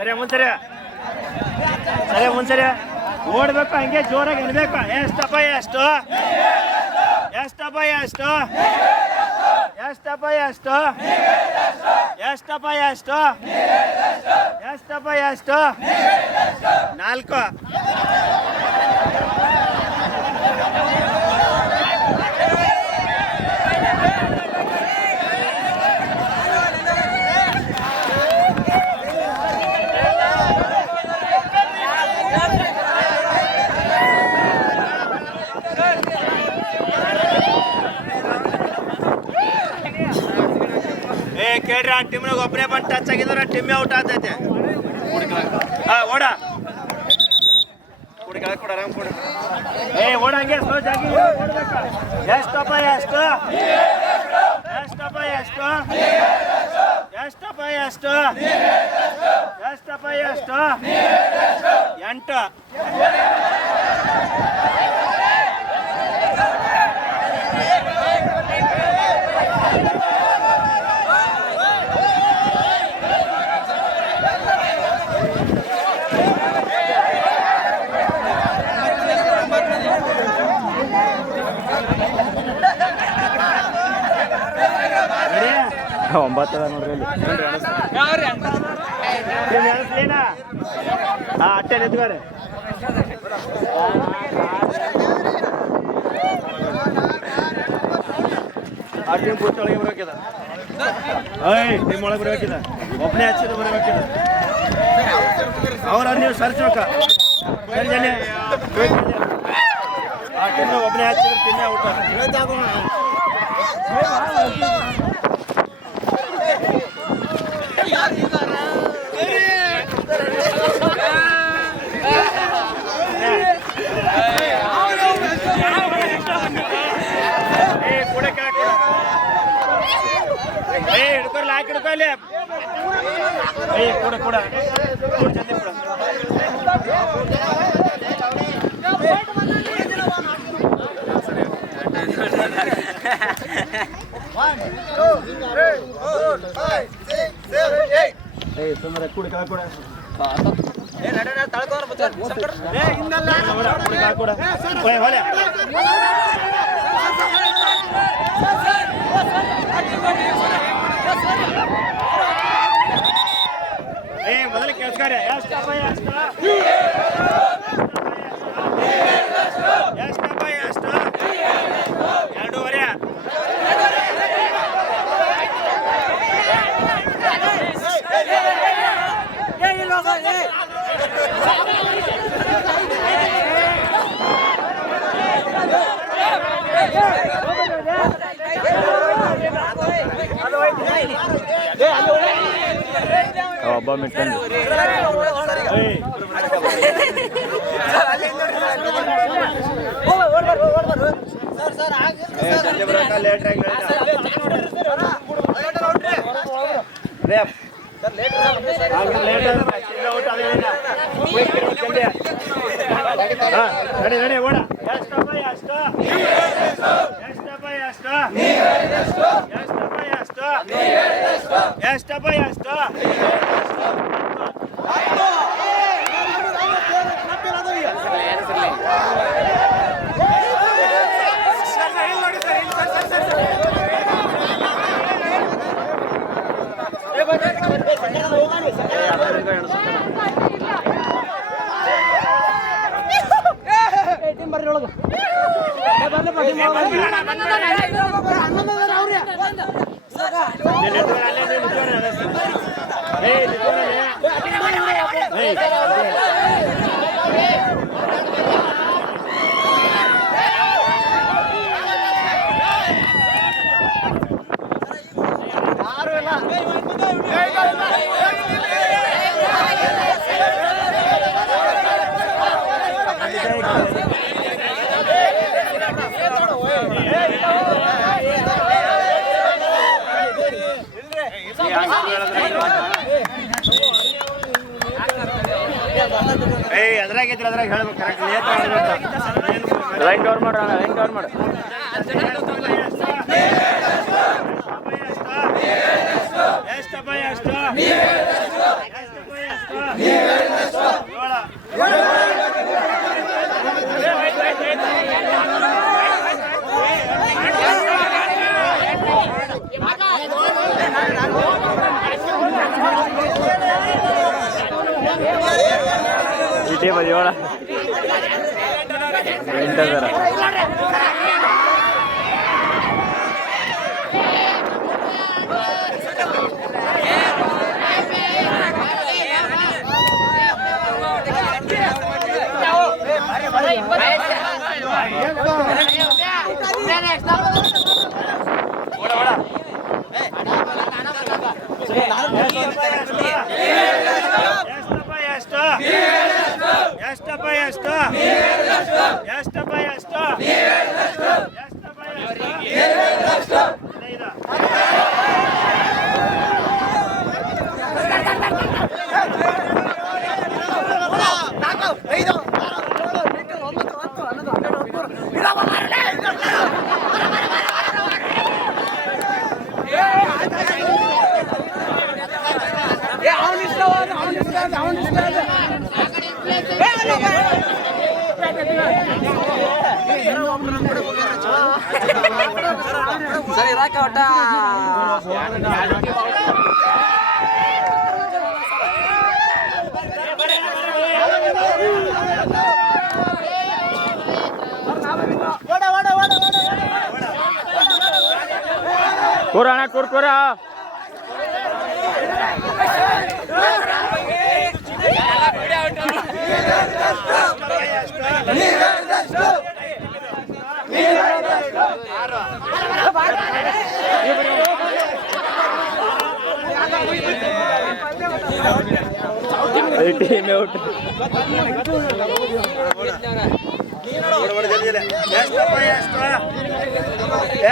ಸರಿ ಮುಂಚರಿ ಸರಿ ಮುಂಚರಿ ಓಡ್ಬೇಕು ಹಂಗೆ ಜೋರಾಗಿ ಅನ್ಬೇಕು. ಎಷ್ಟಪ್ಪ ಎಷ್ಟು ಎಷ್ಟಪ್ಪ ಎಷ್ಟು ಎಷ್ಟಪ್ಪ ಎಷ್ಟು ಎಷ್ಟಪ್ಪ ಎಷ್ಟು ಎಷ್ಟಪ್ಪ ಎಷ್ಟು 4 ಕೇಳ್ರಿ. ಆ ಟೀಮ್ನಾಗ ಒಬ್ಬನೇ ಬಂದು ಟಚ್ ಆಗಿದ್ರೆ ಟೀಮೇ ಔಟ್ ಆಗ್ತೈತೆ. ಓಡ ಕೊಡ ಆರಾಮ್ ಕೊಡ. ಓಡ ಹಂಗೆ ಸ್ಲೋ ಜಾಗಿ ಎಷ್ಟಪ್ಪ ಎಷ್ಟು ಎಷ್ಟಪ್ಪ ಎಷ್ಟು ಎಷ್ಟಪ್ಪ ಎಷ್ಟು ಎಷ್ಟಪ್ಪ ಎಷ್ಟು 8 9 ನೋಡ್ರಿ ಅಟ್ಟೆ ನಿಂತ್ಕೋರಿ. ಆ ಟೀಮ್ ಒಳಗೆ ಬರಬೇಕಿದ ಟೀಮ್ ಒಳಗೆ ಬರಬೇಕಿದ ಒಬ್ಬನೇ ಹಚ್ಚಿದ ಬರಬೇಕಿದ. ಅವ್ರ ನೀವು ಸರ್ಚ್ಬೇಕ ಆ ಟೀಮ್ ಒಬ್ಬನೇ ಹಚ್ಚಿದ್ರೆ ಟೀಮೇ ಔಟ್. ಹಿಡ್ಕೊರ್ಲ ಹಾಕಿ ಹಿಡ್ಕೊಲ್ಲಿ ಕೂಡ ಕೂಡ ಜಲ್ದಿ ಕೂಡ. ಸುಮ್ಮನೆ ಕೂಡ ಕೂಡ ಮೊದಲು ಕೇಳ್ಸ್ಕಾರೆ ಎಷ್ಟಪ್ಪ ಎಷ್ಟು ಎಷ್ಟಪ್ಪ ಎಷ್ಟು 2.5 ಒಬ್ಬ ಮಿಟ್ಟನ್ ನಡಿ ಓಡ ಎಷ್ಟಪ್ಪ ಎಷ್ಟು ಎಷ್ಟಪ್ಪ ಎಷ್ಟು ಎಷ್ಟಪ್ಪ ಎಷ್ಟು ಅದ್ರಾಗಿದ್ರೆ ಅದ್ರಾಗ ಹೇಳ್ಬೇಕು ಕರೆಕ್ಟ್ ಲೈನ್ ಕವರ್ ಮಾಡ್ರ ಲೈನ್ ಕವರ್ ಮಾಡು ಎಷ್ಟಪ್ಪ ಎಷ್ಟು ಇದೇ ಬದಿ ಏಳ 8,000. ಸರಿ ಇದಾಕ ಒಟ್ಟ ಕೂರ ಅಣ್ಣ ಕೂರ ಟೀಮ್ ಔಟ್.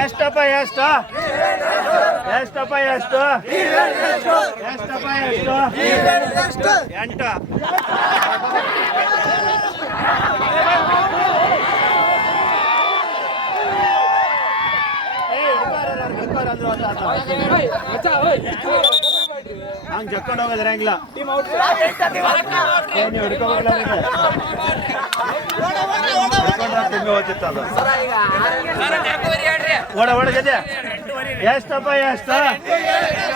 ಎಷ್ಟಪ್ಪ ಎಂಟ ಹಂಗೆ ಜಕ್ಕೊಂಡು ಹೋಗೋದ್ರೆ ಹೆಂಗಿಲ್ಲ ನೀವು ಹಿಡ್ಕೋಬೇಕಲ್ಲ ಓದ್ತಿತ್ತಲ್ಲ ಓಡ ಜೊತೆ ಎಷ್ಟಪ್ಪ ಐದ ಸರ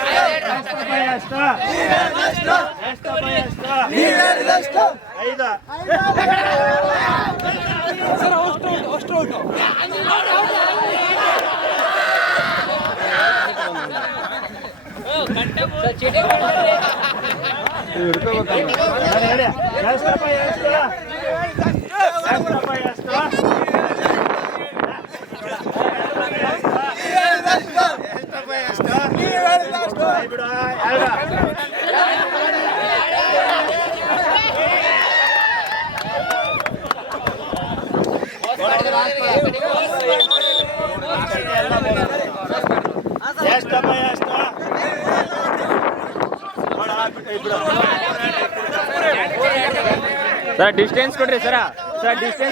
ಡಿಸ್ಟೆನ್ಸ್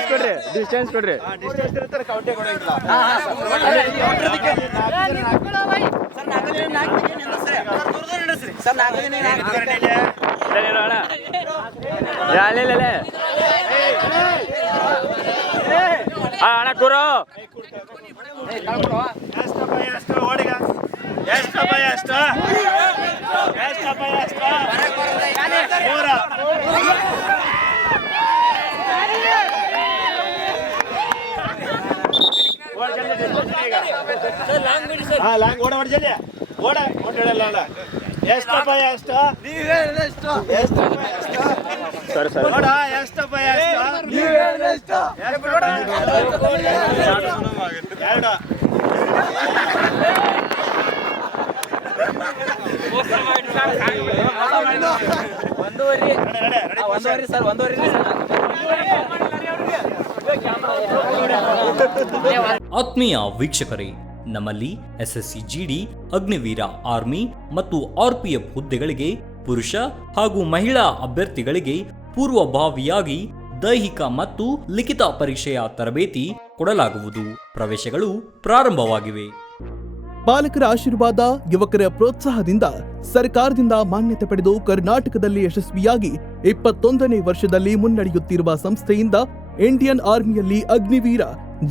ಕೊಡ್ರಿ ಡಿಸ್ಟೆನ್ಸ್ ಕೊಡ್ರಿ ಅಣ್ಣ ಕೂರೋ ಓಡ ಜಲ್ದಿ ಓಡ ಓಡಲ್ಲ ಎಷ್ಟಪ್ಪ ಸರಿ ಓಡ ಎಷ್ಟಪ್ಪ ಎರಡು ಆತ್ಮೀಯ ವೀಕ್ಷಕರೇ, ನಮ್ಮಲ್ಲಿ SSC GD, ಅಗ್ನಿವೀರ ಆರ್ಮಿ ಮತ್ತು RPF ಹುದ್ದೆಗಳಿಗೆ ಪುರುಷ ಹಾಗೂ ಮಹಿಳಾ ಅಭ್ಯರ್ಥಿಗಳಿಗೆ ಪೂರ್ವಭಾವಿಯಾಗಿ ದೈಹಿಕ ಮತ್ತು ಲಿಖಿತ ಪರೀಕ್ಷೆಯ ತರಬೇತಿ ಕೊಡಲಾಗುವುದು. ಪ್ರವೇಶಗಳು ಪ್ರಾರಂಭವಾಗಿವೆ. ಪಾಲಕರ ಆಶೀರ್ವಾದ, ಯುವಕರ ಪ್ರೋತ್ಸಾಹದಿಂದ ಸರ್ಕಾರದಿಂದ ಮಾನ್ಯತೆ ಪಡೆದು ಕರ್ನಾಟಕದಲ್ಲಿ ಯಶಸ್ವಿಯಾಗಿ 21ನೇ ವರ್ಷದಲ್ಲಿ ಮುನ್ನಡೆಯುತ್ತಿರುವ ಸಂಸ್ಥೆಯಿಂದ ಇಂಡಿಯನ್ ಆರ್ಮಿಯಲ್ಲಿ Agniveer,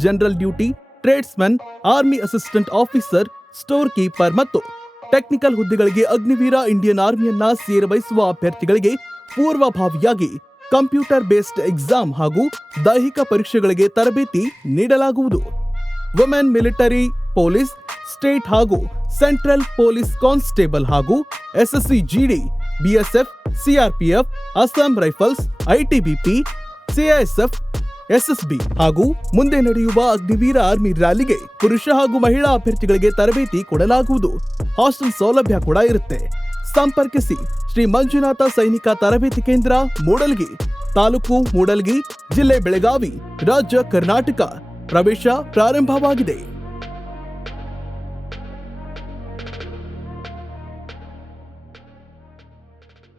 general duty, tradesman, army assistant officer, store keeper ಮತ್ತು ಟೆಕ್ನಿಕಲ್ ಹುದ್ದೆಗಳಿಗೆ ಅಗ್ನಿವೀರ ಇಂಡಿಯನ್ ಆರ್ಮಿಯನ್ನ ಸೇರ್ವಹಿಸುವ ಅಭ್ಯರ್ಥಿಗಳಿಗೆ ಪೂರ್ವಭಾವಿಯಾಗಿ ಕಂಪ್ಯೂಟರ್ ಬೇಸ್ಡ್ ಎಕ್ಸಾಮ್ ಹಾಗೂ ದೈಹಿಕ ಪರೀಕ್ಷೆಗಳಿಗೆ ತರಬೇತಿ ನೀಡಲಾಗುವುದು. ವುಮೆನ್ ಮಿಲಿಟರಿ, ಪೊಲೀಸ್, ಸ್ಟೇಟ್ ಹಾಗೂ ಸೆಂಟ್ರಲ್ ಪೊಲೀಸ್ ಕಾನ್ಸ್ಟೇಬಲ್ ಹಾಗೂ SSC GD, BSF, CRPF, Assam rifles, ITBP, CISF, SSB ಹಾಗೂ ಮುಂದೆ ನಡೆಯುವ ಅಗ್ನಿವೀರ ಆರ್ಮಿ ರ್ಯಾಲಿಗೆ ಪುರುಷ ಹಾಗೂ ಮಹಿಳಾ ಅಭ್ಯರ್ಥಿಗಳಿಗೆ ತರಬೇತಿ ಕೊಡಲಾಗುವುದು. ಹಾಸ್ಟೆಲ್ ಸೌಲಭ್ಯ ಕೂಡ ಇರುತ್ತೆ. ಸಂಪರ್ಕಿಸಿ ಶ್ರೀ ಮಂಜುನಾಥ ಸೈನಿಕ ತರಬೇತಿ ಕೇಂದ್ರ, ಮೂಡಲ್ಗಿ, ತಾಲೂಕು ಮೂಡಲ್ಗಿ, ಜಿಲ್ಲೆ ಬೆಳಗಾವಿ, ರಾಜ್ಯ ಕರ್ನಾಟಕ. ಪ್ರವೇಶ ಪ್ರಾರಂಭವಾಗಿದೆ.